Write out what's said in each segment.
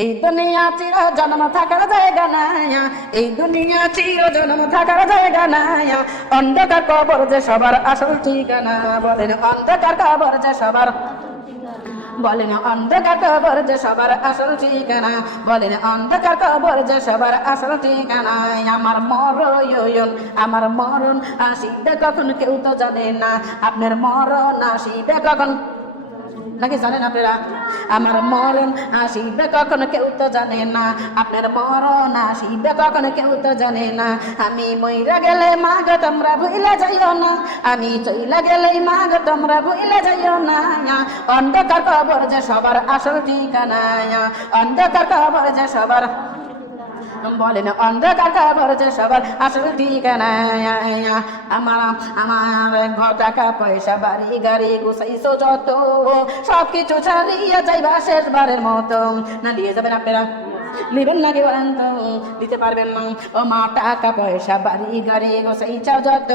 এই দুনিয়া চির জন্ম থাকার জায়গা নাই, এই দুনিয়া চির জন্ম থাকার জায়গা নাই। অন্ধকার কবর যে সবার আসল ঠিকানা, বলেন অন্ধকার কবর যে সবার, বলেন অন্ধকার কবর যে সবার আসল ঠিকানা, বলেন অন্ধকার কবর যে সবার আসল ঠিকানা। আমার মরণ, আমার মরণ আসিবে কখন কেউ তো জানে না, আপনার মরণ আসিবে কখন নাকি জানেন আপনারা? আমার মরণ আসিবে কখন কেউ তো জানে না, আপনার মরণ আসিবে কখন কেউ তো জানে না। আমি মইরা গেলে মা গো তোমরা ভুইলা যাইও না, আমি চইলা গেলে মা গো তোমরা ভুইলা যাইও না। অন্ধকার কবর যে সবার আসল ঠিকানা, অন্ধকার কবর যে সবার, বলেন অন্ধকার কবর যে সবার আসল ঠিকানা। আমার আমার ঘর টাকা পয়সা বাড়ি গাড়ি গুছাইছো যত, সবকিছু ছাড়িয়ে যাইবা শেষবারের মতো। না নিয়ে যাবেন আপনারা? নিবেন নাকি বলেন তো? দিতে পারবেন না? ও মা টাকা পয়সা বাড়ি গাড়ি গোসাইছাও যত,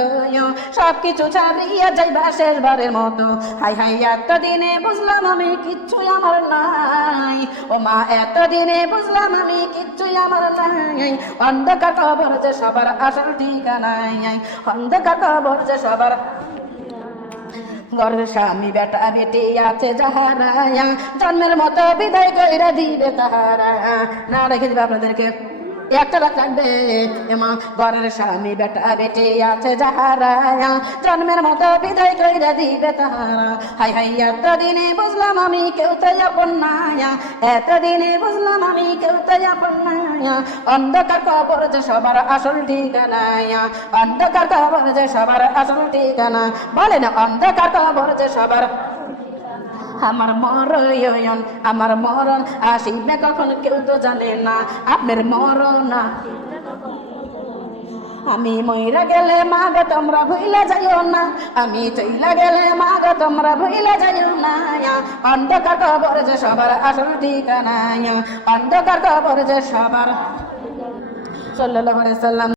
সবকিছু ছাড়িয়ে যাইবা শেষবারের মতো। হাই হাই এতদিনে বুঝলাম আমি কিচ্ছুই আমার নাই, ও মা এতদিনে বুঝলাম আমি কিচ্ছুই আমার নাই। অন্ধকার কবর যে সবার আসল ঠিকানা, অন্ধকার কবর যে সবার, ঘরের স্বামী বেটা বেটি আছে যাহারা, জন্মের মতো বিদায় কইরা দিবে তাহারা। না রেখে দিবে আপনাদেরকে একটা রাত লাগবে। এমা ঘরের স্বামী বেটা বেটি আছে যাহারা, জন্মের মতো বিদায় কইরা দিবে তাহারা। হাই হাই এতদিনে বুঝলাম আমি কেউ তো আপন না, এতদিনে বুঝলাম আমি কেউ তো আপন না। অন্ধকার কবর যে সবার আসল ঠিকানা, অন্ধকার কবর যে সবার আসল ঠিকানা, বলেন অন্ধকার কবর যে সবার। আমার মরণ, আমার মরণ আসিবে কখন কেউ তো জানে না, আপনার মরণ। আমি মইরা গেলে মা গো তোমরা ভুইলা যাইও না, আমি চইলা গেলে মা গো তোমরা ভুইলা যাইও না। অন্ধকার কবর যে সবার আসল ঠিকানা, অন্ধকার কবর যে সবার। সাল্লাল্লাহু আলাইহি সাল্লাম।